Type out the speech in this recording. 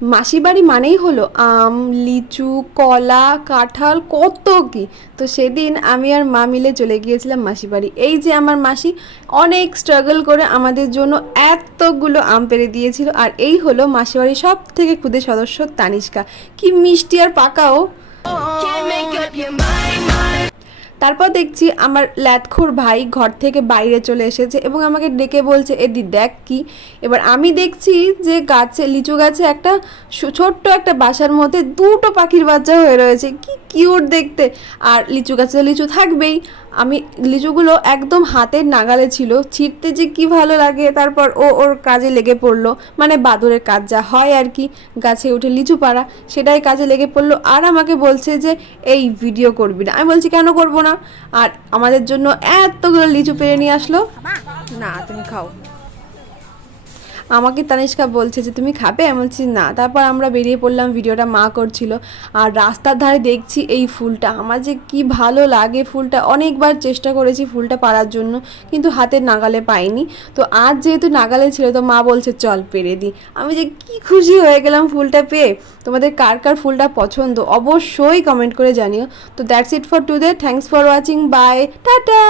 মাসি বাড়ি মানেই হলো আম, লিচু, কলা, কাঁঠাল, কত কি। তো সেদিন আমি আর মা মিলে চলে গিয়েছিলাম মাসি বাড়ি। এই যে আমার মাসি অনেক স্ট্রাগল করে আমাদের জন্য এতগুলো আম পেড়ে দিয়েছিল। আর এই হলো মাসি বাড়ির সব থেকে ক্ষুদে সদস্য তানিষ্কা। কি মিষ্টি আর পাকাও। তারপর দেখছি আমার ল্যাদখোর ভাই ঘর থেকে বাইরে চলে এসেছে এবং আমাকে ডেকে বলছে, এদি দেখ কি। এবার আমি দেখছি যে গাছে, লিচু গাছে একটা ছোট্ট একটা বাসার মধ্যে দুটো পাখির বাচ্চা হয়ে রয়েছে, কি কিউট দেখতে। আর লিচু গাছে তো লিচু থাকবেই। আমি লিচুগুলো একদম হাতের নাগালে ছিল, ছিঁড়তে যে কি ভালো লাগে। তারপর ও ওর কাজে লেগে পড়লো, মানে বাদরের কাজ যা হয় আর কি, গাছে উঠে লিচু পাড়া, সেটাই কাজে লেগে পড়লো। আর আমাকে বলছে যে এই ভিডিও করবি না। আমি বলছি কেন করব না। আর আমাদের জন্য এতগুলো লিচু পেড়ে নিয়ে আসলো। না তুমি খাও। আমাকে তানিষ্কা বলছে যে তুমি খাবে, আমি বলছি না। তারপর আমরা বেরিয়ে পড়লাম, ভিডিওটা মা করছিল। আর রাস্তার ধারে দেখছি এই ফুলটা, আমার যে কি ভালো লাগে ফুলটা। অনেকবার চেষ্টা করেছি ফুলটা পাড়ার জন্য, কিন্তু হাতের নাগালে পাইনি। তো আজ যেহেতু নাগালে ছিল, তো মা বলছে চল পেড়ে দিই। আমি যে কি খুশি হয়ে গেলাম ফুলটা পেয়ে। তোমাদের কার কার ফুলটা পছন্দ অবশ্যই কমেন্ট করে জানিও। তো that's it for today, thanks for watching, bye, tata.